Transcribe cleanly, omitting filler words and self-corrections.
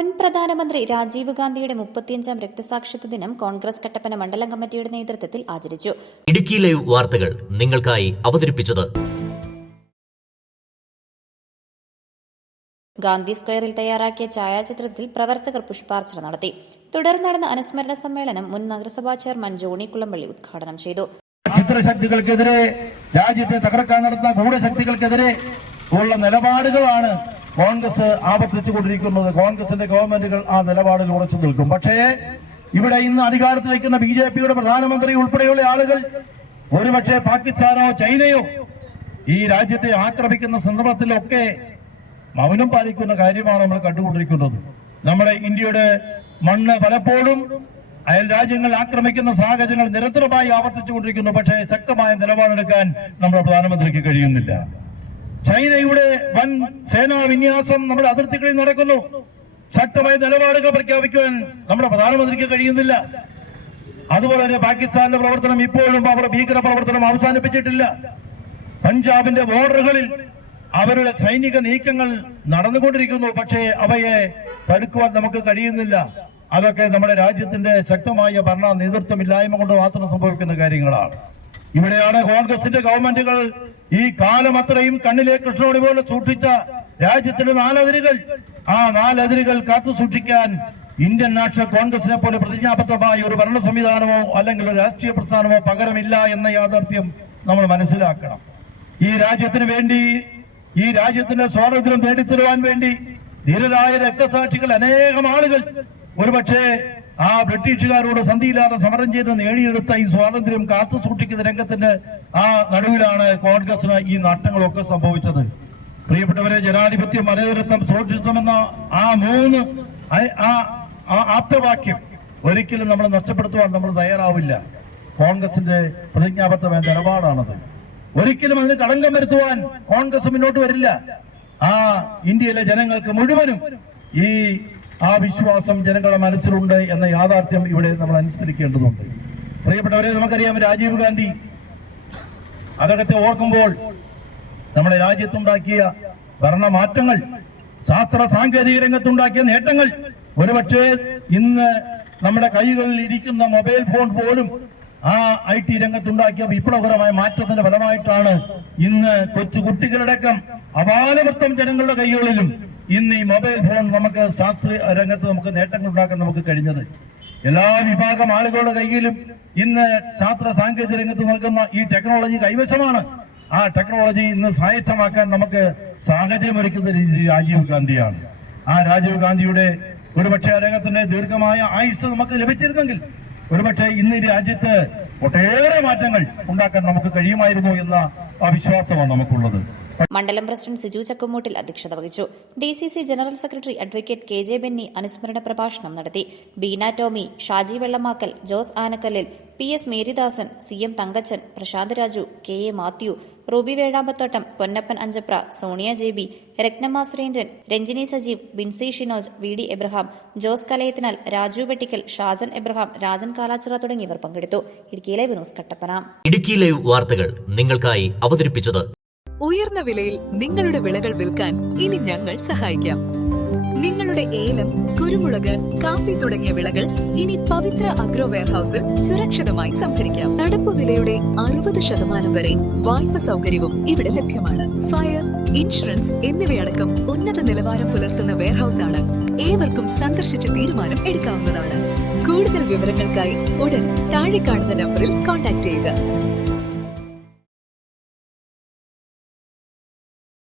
മുൻ പ്രധാനമന്ത്രി രാജീവ് ഗാന്ധിയുടെ 35ാം രക്തസാക്ഷിത്വ ദിനം കോൺഗ്രസ് കട്ടപ്പന മണ്ഡലം കമ്മിറ്റിയുടെ നേതൃത്വത്തിൽ ആചരിച്ചു. ഇടുക്കി ലൈവ് വാർത്തകൾ നിങ്ങൾക്കായി അവതരിപ്പിച്ചത് ഗാന്ധി സ്ക്വയറിൽ തയ്യാറാക്കിയ ഛായാചിത്രത്തിൽ പ്രവർത്തകർ പുഷ്പാർച്ചന നടത്തി. തുടർന്ന് നടന്ന അനുസ്മരണ സമ്മേളനം മുൻ നഗരസഭാ ചെയർമാൻ ജോണി കുളമ്പള്ളി ഉദ്ഘാടനം ചെയ്തു. ചിത്രശക്തികൾക്കെതിരെ, രാജ്യത്തെ തകർക്കാൻ നടത്തുന്ന ഗൂഢശക്തികൾക്കെതിരെ ഉള്ള നിലപാടുകളാണ് കോൺഗ്രസ് ആവർത്തിച്ചുകൊണ്ടിരിക്കുന്നത്. കോൺഗ്രസിന്റെ ഗവൺമെന്റുകൾ ആ നിലപാടിൽ ഉറച്ചു നിൽക്കും. പക്ഷേ ഇവിടെ ഇന്ന് അധികാരത്തിലിരിക്കുന്ന BJPയുടെ പ്രധാനമന്ത്രി ഉൾപ്പെടെയുള്ള ആളുകൾ ഒരുപക്ഷെ പാകിസ്ഥാനോ ചൈനയോ ഈ രാജ്യത്തെ ആക്രമിക്കുന്ന സന്ദർഭത്തിലൊക്കെ മൗനം പാലിക്കുന്ന കാര്യമാണ് നമ്മൾ കണ്ടുകൊണ്ടിരിക്കുന്നത്. നമ്മുടെ ഇന്ത്യയുടെ മണ്ണ് പലപ്പോഴും അയൽ രാജ്യങ്ങൾ ആക്രമിക്കുന്ന സാഹചര്യങ്ങൾ നിരന്തരമായി ആവർത്തിച്ചുകൊണ്ടിരിക്കുന്നു. പക്ഷേ ശക്തമായ നിലപാടെടുക്കാൻ നമ്മുടെ പ്രധാനമന്ത്രിക്ക് കഴിയുന്നില്ല. ചൈനയുടെ വൻ സേനാ വിന്യാസം നമ്മുടെ അതിർത്തികളിൽ നടക്കുന്നു. ശക്തമായ നിലപാടുകൾ പ്രഖ്യാപിക്കുവാൻ നമ്മുടെ പ്രധാനമന്ത്രിക്ക് കഴിയുന്നില്ല. അതുപോലെ തന്നെ പാകിസ്ഥാന്റെ പ്രവർത്തനം ഇപ്പോഴും അവർ ഭീകര പ്രവർത്തനം അവസാനിപ്പിച്ചിട്ടില്ല. പഞ്ചാബിന്റെ ബോർഡറുകളിൽ അവരുടെ സൈനിക നീക്കങ്ങൾ നടന്നുകൊണ്ടിരിക്കുന്നു. പക്ഷേ അവയെ തടുക്കുവാൻ നമുക്ക് കഴിയുന്നില്ല. അതൊക്കെ നമ്മുടെ രാജ്യത്തിന്റെ ശക്തമായ ഭരണ നേതൃത്വമില്ലായ്മ കൊണ്ട് മാത്രം സംഭവിക്കുന്ന കാര്യങ്ങളാണ്. ഇവിടെയാണ് കോൺഗ്രസിന്റെ ഗവൺമെന്റുകൾ ഈ കാലം അത്രയും കണ്ണിലെ കൃഷ്ണമണി പോലെ സൂക്ഷിച്ച രാജ്യത്തിന്റെ 4 അതിരുകൾ, ആ 4 അതിരുകൾ കാത്തു സൂക്ഷിക്കാൻ ഇന്ത്യൻ നാഷണൽ കോൺഗ്രസിനെ പോലെ പ്രതിജ്ഞാബദ്ധമായ ഒരു ഭരണ സംവിധാനമോ അല്ലെങ്കിൽ ഒരു രാഷ്ട്രീയ പ്രസ്ഥാനമോ പകരമില്ല എന്ന യാഥാർത്ഥ്യം നമ്മൾ മനസ്സിലാക്കണം. ഈ രാജ്യത്തിന് വേണ്ടി, ഈ രാജ്യത്തിന്റെ സ്വാതന്ത്ര്യം നേടിത്തരുവാൻ വേണ്ടി ധീരരായ രക്തസാക്ഷികൾ അനേകം ആളുകൾ ഒരുപക്ഷെ ആ ബ്രിട്ടീഷുകാരോട് സന്ധിയില്ലാതെ സമരം ചെയ്ത് നേടിയെടുത്ത ഈ സ്വാതന്ത്ര്യം കാത്തു സൂക്ഷിക്കുന്ന രംഗത്തിന്റെ ആ നടുവിലാണ് കോൺഗ്രസിന് ഈ നഷ്ടങ്ങളൊക്കെ സംഭവിച്ചത്. പ്രിയപ്പെട്ടവരെ, ജനാധിപത്യം, മതേതരത്വം, സോഷ്യലിസം എന്ന ആ 3 ആപ്തവാക്യം ഒരിക്കലും നമ്മൾ നഷ്ടപ്പെടുത്തുവാൻ നമ്മൾ തയ്യാറാവില്ല. കോൺഗ്രസിന്റെ പ്രതിജ്ഞാബദ്ധമായ നിലപാടാണത്. ഒരിക്കലും അതിന് കളങ്കം വരുത്തുവാൻ കോൺഗ്രസ് മുന്നോട്ട് വരില്ല. ആ ഇന്ത്യയിലെ ജനങ്ങൾക്ക് മുഴുവനും ആ വിശ്വാസം ജനങ്ങളുടെ മനസ്സിലുണ്ട് എന്ന യാഥാർത്ഥ്യം ഇവിടെ നമ്മൾ അനുസ്മരിക്കേണ്ടതുണ്ട്. പ്രിയപ്പെട്ടവരെ, നമുക്കറിയാം രാജീവ് ഗാന്ധി അദ്ദേഹത്തെ ഓർക്കുമ്പോൾ നമ്മുടെ രാജ്യത്തുണ്ടാക്കിയ ഭരണമാറ്റങ്ങൾ, ശാസ്ത്ര സാങ്കേതിക രംഗത്തുണ്ടാക്കിയ നേട്ടങ്ങൾ, ഒരുപക്ഷെ ഇന്ന് നമ്മുടെ കൈകളിൽ ഇരിക്കുന്ന മൊബൈൽ ഫോൺ പോലും ആ IT രംഗത്തുണ്ടാക്കിയ വിപ്ലവകരമായ മാറ്റത്തിന്റെ ഫലമായിട്ടാണ് ഇന്ന് കൊച്ചുകുട്ടികളടക്കം അപാലവൃത്തം ജനങ്ങളുടെ കൈകളിലും ഇന്ന് ഈ മൊബൈൽ ഫോൺ നമുക്ക് ശാസ്ത്രീയ രംഗത്ത് നമുക്ക് നേട്ടങ്ങൾ ഉണ്ടാക്കാൻ നമുക്ക് കഴിഞ്ഞത്. എല്ലാ വിഭാഗം ആളുകളുടെ കയ്യിലും ഇന്ന് ശാസ്ത്ര സാങ്കേതിക രംഗത്ത് നൽകുന്ന ഈ ടെക്നോളജി കൈവശമാണ്. ആ ടെക്നോളജി ഇന്ന് സ്വായത്തമാക്കാൻ നമുക്ക് സാഹചര്യമൊരുക്കുന്നത് രാജീവ് ഗാന്ധിയാണ്. ആ രാജീവ് ഗാന്ധിയുടെ ഒരുപക്ഷെ രംഗത്തിന്റെ ദീർഘമായ ആയുസ് നമുക്ക് ലഭിച്ചിരുന്നെങ്കിൽ ഒരുപക്ഷെ ഇന്ന് ഈ രാജ്യത്ത് ഒട്ടേറെ മാറ്റങ്ങൾ ഉണ്ടാക്കാൻ നമുക്ക് കഴിയുമായിരുന്നു എന്ന വിശ്വാസമാണ് നമുക്കുള്ളത്. മണ്ഡലം പ്രസിഡന്റ് സിജു ചക്കുമൂട്ടിൽ അധ്യക്ഷത വഹിച്ചു. DCC general secretary advocate KJ Benny അനുസ്മരണ പ്രഭാഷണം നടത്തി. Beena Tomy, Shaji Vellamakkal, Jose Anakkallil, PS Maridasan, CM Thankachan, Prashanth Raju, KA Mathew, Ruby Vezhambathottam, Ponnappan Anchapra, Sonia JB, Rathnamma Surendran, Ranjini Sajeev, Binsy Shinoj, VD Abraham, Jose Kalayathinal, Raju Vettickal, Shajan Abraham, Rajan Kalachira തുടങ്ങിയവർ പങ്കെടുത്തു. Idukki live news Kattappana. Idukki live വാർത്തകൾ നിങ്ങൾക്കായി അവതരിപ്പിച്ചത് ഉയർന്ന വിലയിൽ നിങ്ങളുടെ വിളകൾ വിൽക്കാൻ ഇനി ഞങ്ങൾ സഹായിക്കാം. നിങ്ങളുടെ ഏലം, കുരുമുളക്, കാപ്പി തുടങ്ങിയ വിളകൾ ഇനി പവിത്ര അഗ്രോ വെയർഹൌസിൽ സുരക്ഷിതമായി സംഭരിക്കാം. നടപ്പ് വിലയുടെ 60% വരെ വായ്പ സൗകര്യവും ഇവിടെ ലഭ്യമാണ്. ഫയർ, ഇൻഷുറൻസ് എന്നിവയടക്കം ഉന്നത നിലവാരം പുലർത്തുന്ന വെയർഹൌസ് ആണ്. ഏവർക്കും സന്ദർശിച്ച് തീരുമാനം എടുക്കാവുന്നതാണ്. കൂടുതൽ വിവരങ്ങൾക്കായി ഉടൻ താഴെ കാണുന്ന നമ്പറിൽ കോൺടാക്ട് ചെയ്യുക.